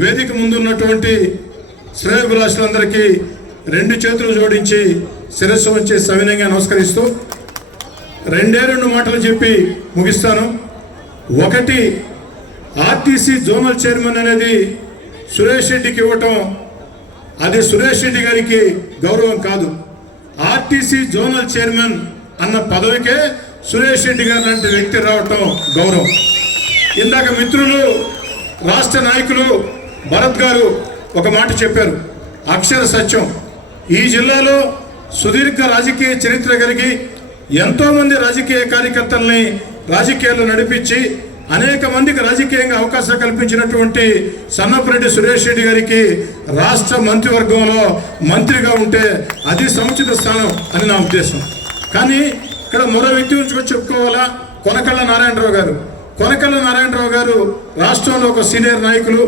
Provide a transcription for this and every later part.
వేదిక ముందు ఉన్నటువంటి శ్రేయోభిలాషులందరికీ రెండు చేతులు జోడించి శిరస్సు వంచి సవినయంగా నమస్కరిస్తూ రెండు మాటలు చెప్పి ముగిస్తాను. ఒకటి, ఆర్టీసీ జోనల్ చైర్మన్ అనేది సురేష్ రెడ్డికి ఇవ్వటం అది సురేష్ రెడ్డి గారికి గౌరవం కాదు. ఆర్టీసీ జోనల్ చైర్మన్ అన్న పదవికే సురేష్ రెడ్డి గారు లాంటి వ్యక్తి రావటం గౌరవం. ఇందాక మిత్రులు రాష్ట్ర నాయకులు భరత్ గారు ఒక మాట చెప్పారు, అక్షర సత్యం. ఈ జిల్లాలో సుదీర్ఘ రాజకీయ చరిత్ర కలిగి ఎంతోమంది రాజకీయ కార్యకర్తల్ని రాజకీయాల్లో నడిపించి అనేక మందికి రాజకీయంగా అవకాశం కల్పించినటువంటి సన్నపరెడ్డి సురేష్ రెడ్డి గారికి రాష్ట్ర మంత్రివర్గంలో మంత్రిగా ఉంటే అది సముచిత స్థానం అని నా ఉద్దేశం. కానీ ఇక్కడ మరో వ్యక్తి గురించి చెప్పుకోవాలా, కొనకళ్ళ నారాయణరావు గారు. కొనకళ్ళ నారాయణరావు గారు రాష్ట్రంలో ఒక సీనియర్ నాయకులు,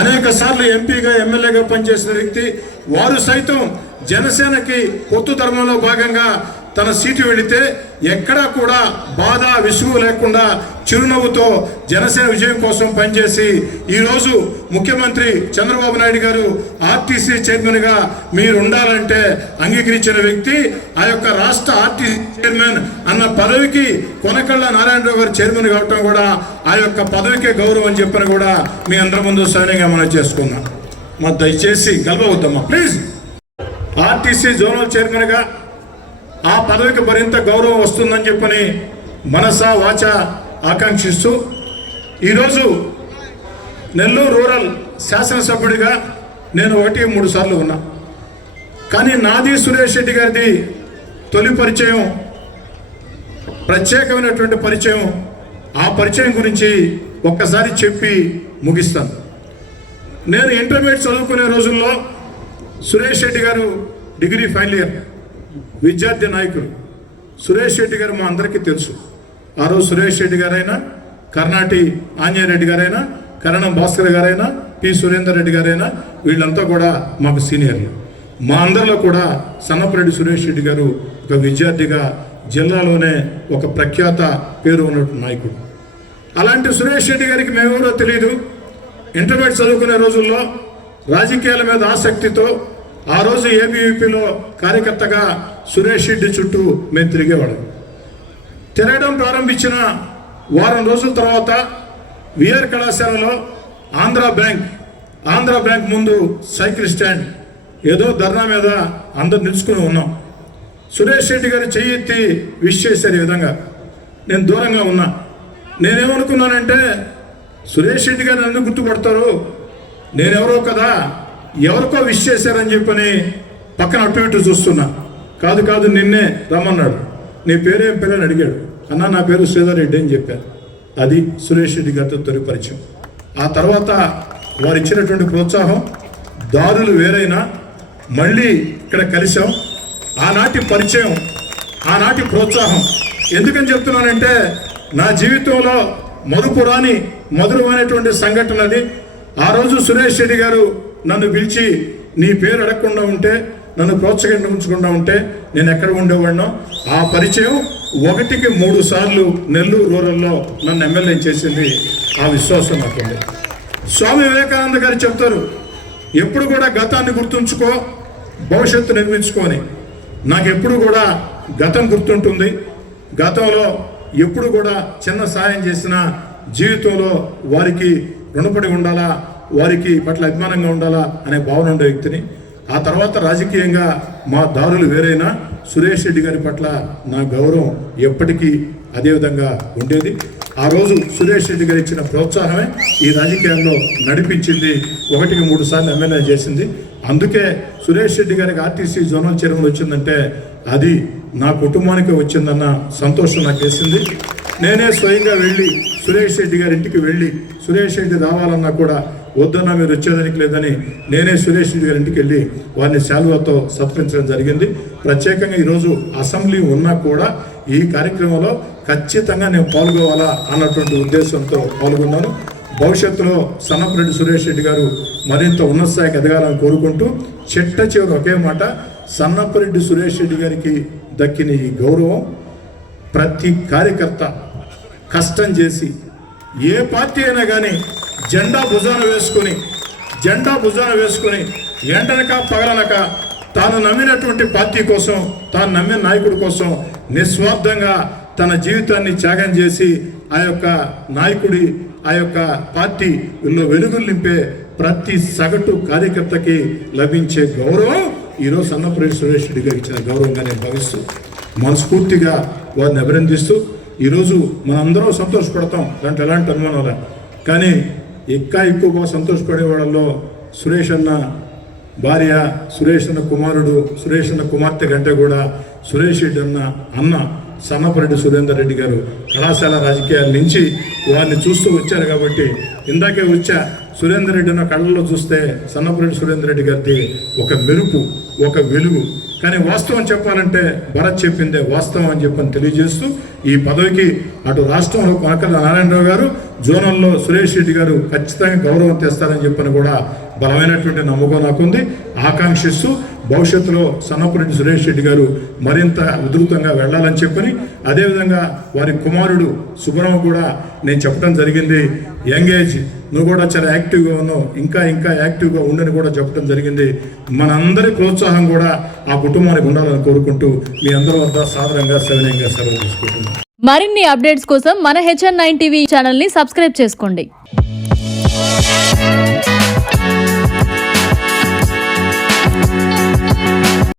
అనేక సార్లు ఎంపీగా ఎమ్మెల్యేగా పనిచేసిన వ్యక్తి. వారు సైతం జనసేనకి పొత్తు ధర్మంలో భాగంగా తన సీటు వెళితే ఎక్కడా కూడా బాధ విసుగు లేకుండా చిరునవ్వుతో జనసేన విజయం కోసం పనిచేసి ఈరోజు ముఖ్యమంత్రి చంద్రబాబు నాయుడు గారు ఆర్టీసీ చైర్మన్గా మీరు ఉండాలంటే అంగీకరించిన వ్యక్తి. ఆ యొక్క రాష్ట్ర ఆర్టీసీ చైర్మన్ అన్న పదవికి కొనకళ్ళ నారాయణరావు గారు చైర్మన్ కావటం కూడా ఆ యొక్క పదవికే గౌరవం అని చెప్పని కూడా మీ అందరి ముందు సవినయంగా మనం చేసుకుందాం. మా దయచేసి గెలవవద్దమ్మా ప్లీజ్. ఆర్టీసీ జోనల్ చైర్మన్గా ఆ పదవికి మరింత గౌరవం వస్తుందని చెప్పని మనసా వాచ ఆకాంక్షిస్తూ ఈరోజు నెల్లూరు రూరల్ శాసనసభ్యుడిగా నేను 1-3 సార్లు ఉన్నా. కానీ నాది సురేష్ రెడ్డి గారిది తొలి పరిచయం, ప్రత్యేకమైనటువంటి పరిచయం. ఆ పరిచయం గురించి ఒక్కసారి చెప్పి ముగిస్తాను. నేను ఇంటర్మీడియట్ చదువుకునే రోజుల్లో సురేష్ రెడ్డి గారు డిగ్రీ ఫైనల్ ఇయర్ విద్యార్థి నాయకులు. సురేష్ రెడ్డి గారు మా అందరికీ తెలుసు. ఆ రోజు సురేష్ రెడ్డి గారైనా, కర్ణాటి ఆంజనేయ రెడ్డి గారైనా, కరణం భాస్కర్ గారైనా, పి సురేందర్ రెడ్డి గారైనా వీళ్ళంతా కూడా మాకు సీనియర్లు. మా అందరిలో కూడా సన్నపరెడ్డి సురేష్ రెడ్డి గారు ఒక విద్యార్థిగా జిల్లాలోనే ఒక ప్రఖ్యాత పేరు ఉన్నటువంటి నాయకుడు. అలాంటి సురేష్ రెడ్డి గారికి మేమెవరో తెలియదు. ఇంటర్మీడియట్ చదువుకునే రోజుల్లో రాజకీయాల మీద ఆసక్తితో ఆ రోజు ఏబీవీపీలో కార్యకర్తగా సురేష్ రెడ్డి చుట్టూ మేము తిరిగేవాళ్ళం. తిరగడం ప్రారంభించిన వారం రోజుల తర్వాత విఆర్ కళాశాలలో ఆంధ్ర బ్యాంక్ ముందు సైకిల్ స్టాండ్ ఏదో ధర్నా మీద అందరు నిలుచుకుని ఉన్నాం. సురేష్ రెడ్డి గారు చెయ్యి ఎత్తి విష్ చేశారు. ఈ విధంగా నేను దూరంగా ఉన్నా. నేనేమనుకున్నానంటే సురేష్ రెడ్డి గారు నన్ను గుర్తుపడతారు, నేనెవరో కదా, ఎవరికో విష్ చేశారని చెప్పని పక్కన అటు ఇటు చూస్తున్నా. కాదు నిన్నే రమ్మన్నాడు. నీ పేరేం పేరు అని అడిగాడు. అన్న నా పేరు శ్రీధర్ రెడ్డి అని చెప్పాను. అది సురేష్ రెడ్డి గారితో తొలి పరిచయం. ఆ తర్వాత వారు ఇచ్చినటువంటి ప్రోత్సాహం, దారులు వేరైనా మళ్ళీ ఇక్కడ కలిసాం. ఆనాటి పరిచయం, ఆనాటి ప్రోత్సాహం ఎందుకని చెప్తున్నానంటే నా జీవితంలో మరుపురాని మధురమైనటువంటి సంఘటన అది. ఆ రోజు సురేష్ రెడ్డి గారు నన్ను పిలిచి నీ పేరు అడగకుండా ఉంటే, నన్ను ప్రోత్సహించకుండా ఉంటే నేను ఎక్కడ ఉండేవాడినో. ఆ పరిచయం 1-3 సార్లు నెల్లూరు రూరల్లో నన్ను ఎమ్మెల్యే చేసింది. ఆ విశ్వాసం నాకుంది. స్వామి వివేకానంద గారు చెప్తారు, ఎప్పుడు కూడా గతాన్ని గుర్తుంచుకో, భవిష్యత్తు నిర్మించుకొని. నాకు ఎప్పుడు కూడా గతం గుర్తుంటుంది. గతంలో ఎప్పుడు కూడా చిన్న సాయం చేసిన జీవితంలో వారికి రుణపడి ఉండాలా, వారికి పట్ల అభిమానంగా ఉండాలా అనే భావన ఉండే వ్యక్తిని. ఆ తర్వాత రాజకీయంగా మా దారులు వేరైనా సురేష్ రెడ్డి గారి పట్ల నా గౌరవం ఎప్పటికీ అదేవిధంగా ఉండేది. ఆ రోజు సురేష్ రెడ్డి గారు ఇచ్చిన ప్రోత్సాహమే ఈ రాజకీయాల్లో నడిపించింది. 1-3 సార్లు ఎమ్మెల్యే చేసింది. అందుకే సురేష్ రెడ్డి గారికి ఆర్టీసీ జోనల్ చైర్మన్ వచ్చిందంటే అది నా కుటుంబానికి వచ్చిందన్న సంతోషం నాకు వేసింది. నేనే స్వయంగా వెళ్ళి సురేష్ రెడ్డి గారి ఇంటికి వెళ్ళి సురేష్ రెడ్డి రావాలన్నా కూడా వద్దన్నా మీరు వచ్చేదానికి లేదని నేనే సురేష్ రెడ్డి గారి ఇంటికి వెళ్ళి వారిని శాలువాతో సత్కరించడం జరిగింది. ప్రత్యేకంగా ఈరోజు అసెంబ్లీ ఉన్నా కూడా ఈ కార్యక్రమంలో ఖచ్చితంగా నేను పాల్గొవాలా అన్నటువంటి ఉద్దేశంతో పాల్గొన్నాను. భవిష్యత్తులో సన్నపరెడ్డి సురేష్ రెడ్డి గారు మరింత ఉన్నత స్థాయికి ఎదగాలని కోరుకుంటూ చిట్ట చివరి ఒకే మాట, సన్నపరెడ్డి సురేష్ రెడ్డి గారికి దక్కిన ఈ గౌరవం ప్రతి కార్యకర్త కష్టం చేసి ఏ పార్టీ అయినా కానీ జెండా భుజాన వేసుకొని జెండా భుజాన వేసుకొని ఎండనక పగలనక తాను నమ్మినటువంటి పార్టీ కోసం, తాను నమ్మిన నాయకుడి కోసం నిస్వార్థంగా తన జీవితాన్ని త్యాగం చేసి ఆ యొక్క నాయకుడి, ఆ యొక్క పార్టీలో వెలుగులు నింపే ప్రతి సగటు కార్యకర్తకి లభించే గౌరవం ఈరోజు సన్నపురెడ్డి సురేష్ రెడ్డి గారికి ఇచ్చిన గౌరవంగా నేను భావిస్తూ మనస్ఫూర్తిగా వారిని అభినందిస్తూ ఈరోజు మనందరం సంతోషపడతాం, దాంట్లో ఎలాంటి అనుమానం లేదు. కానీ ఇంకా ఎక్కువగా సంతోషపడే వాళ్ళలో సురేష్ అన్న భార్య, సురేష్ అన్న కుమారుడు, సురేష్ అన్న కుమార్తె కంటే కూడా సురేష్ రెడ్డి అన్న సన్నపురెడ్డి సురేందర్ రెడ్డి గారు కళాశాల రాజకీయాల నుంచి వారిని చూస్తూ వచ్చారు. కాబట్టి ఇందాకే వచ్చా, సురేందర్ రెడ్డి అన్న కళ్ళలో చూస్తే సన్నపురెడ్డి సురేందర్ రెడ్డి గారిది ఒక మెరుపు, ఒక వెలుగు. కానీ వాస్తవం చెప్పాలంటే భరత్ చెప్పిందే వాస్తవం అని చెప్పని తెలియజేస్తూ ఈ పదవికి అటు రాష్ట్రంలో కొనకల్ల నారాయణరావు గారు, జోనల్లో సురేష్ రెడ్డి గారు ఖచ్చితంగా గౌరవం తెస్తారని చెప్పని కూడా బలమైనటువంటి నమ్మకం నాకుంది. ఆకాంక్షిస్తూ భవిష్యత్తులో సన్నపురెడ్డి సురేష్ రెడ్డి గారు మరింత ఉధృతంగా వెళ్ళాలని చెప్పని, అదేవిధంగా వారి కుమారుడు సుబ్రహ్మ కూడా నేను చెప్పడం జరిగింది, యంగ్ ఏజ్ నువ్వు కూడా చాలా యాక్టివ్గా ఉన్నావు, ఇంకా ఇంకా యాక్టివ్గా ఉండని కూడా చెప్పడం జరిగింది. మనందరి ప్రోత్సాహం కూడా ఆ కుటుంబానికి ఉండాలని కోరుకుంటూ మీ అందరి వద్ద సాధారణంగా సవినయంగా సెలవు తీసుకుంటున్నాను. మరిన్ని అప్డేట్స్ కోసం మన HN9 టీవీ ఛానల్ ని సబ్స్క్రైబ్ చేసుకోండి.